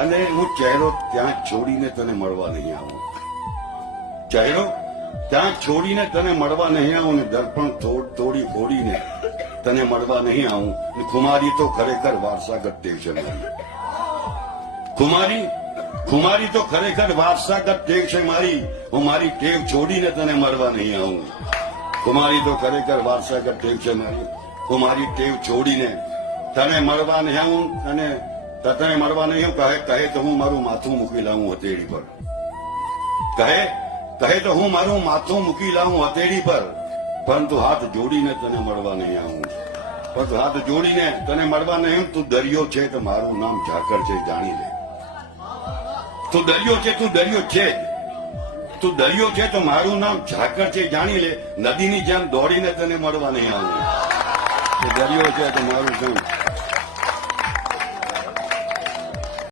અને હું ચહેરો ત્યાં છોડીને તને મળવા નહીં આવું. ચહેરો ત્યાં છોડીને તને મળવા નહીં આવું ને દર્પણ તોડી ફોડીને તને મળવા નહીં આવું. ખુમારી તો ખરેખર વારસાગત ટેવ છે મારી. ખુમારી તો ખરેખર વારસાગત ટેવ છે મારી. હું મારી ટેવ છોડીને તને મળવા નહીં આવું. ખુમારી તો ખરેખર વારસાગત ટેવ છે મારી. હું મારી ટેવ છોડીને તને મળવા નહીં આવું. અને તને મળવા નહીં આવું. કહે તો હું મારું માથું મૂકી લાવું હથેળી પર. કહે તો હું મારું માથું મૂકી લાવું હથેળી પર. પરંતુ હાથ જોડીને તને મળવા નહીં આવું. પરંતુ હાથ જોડીને તને મળવા નહીં. તું દરિયો છે તો મારું નામ ઝાકર છે, જાણી લે. તું દરિયો છે, તું દરિયો છે. તું દરિયો છે તો મારું નામ ઝાકર છે, જાણી લે. નદીની જેમ દોડીને તને મળવા નહીં આવું. દરિયો છે તો મારું નામ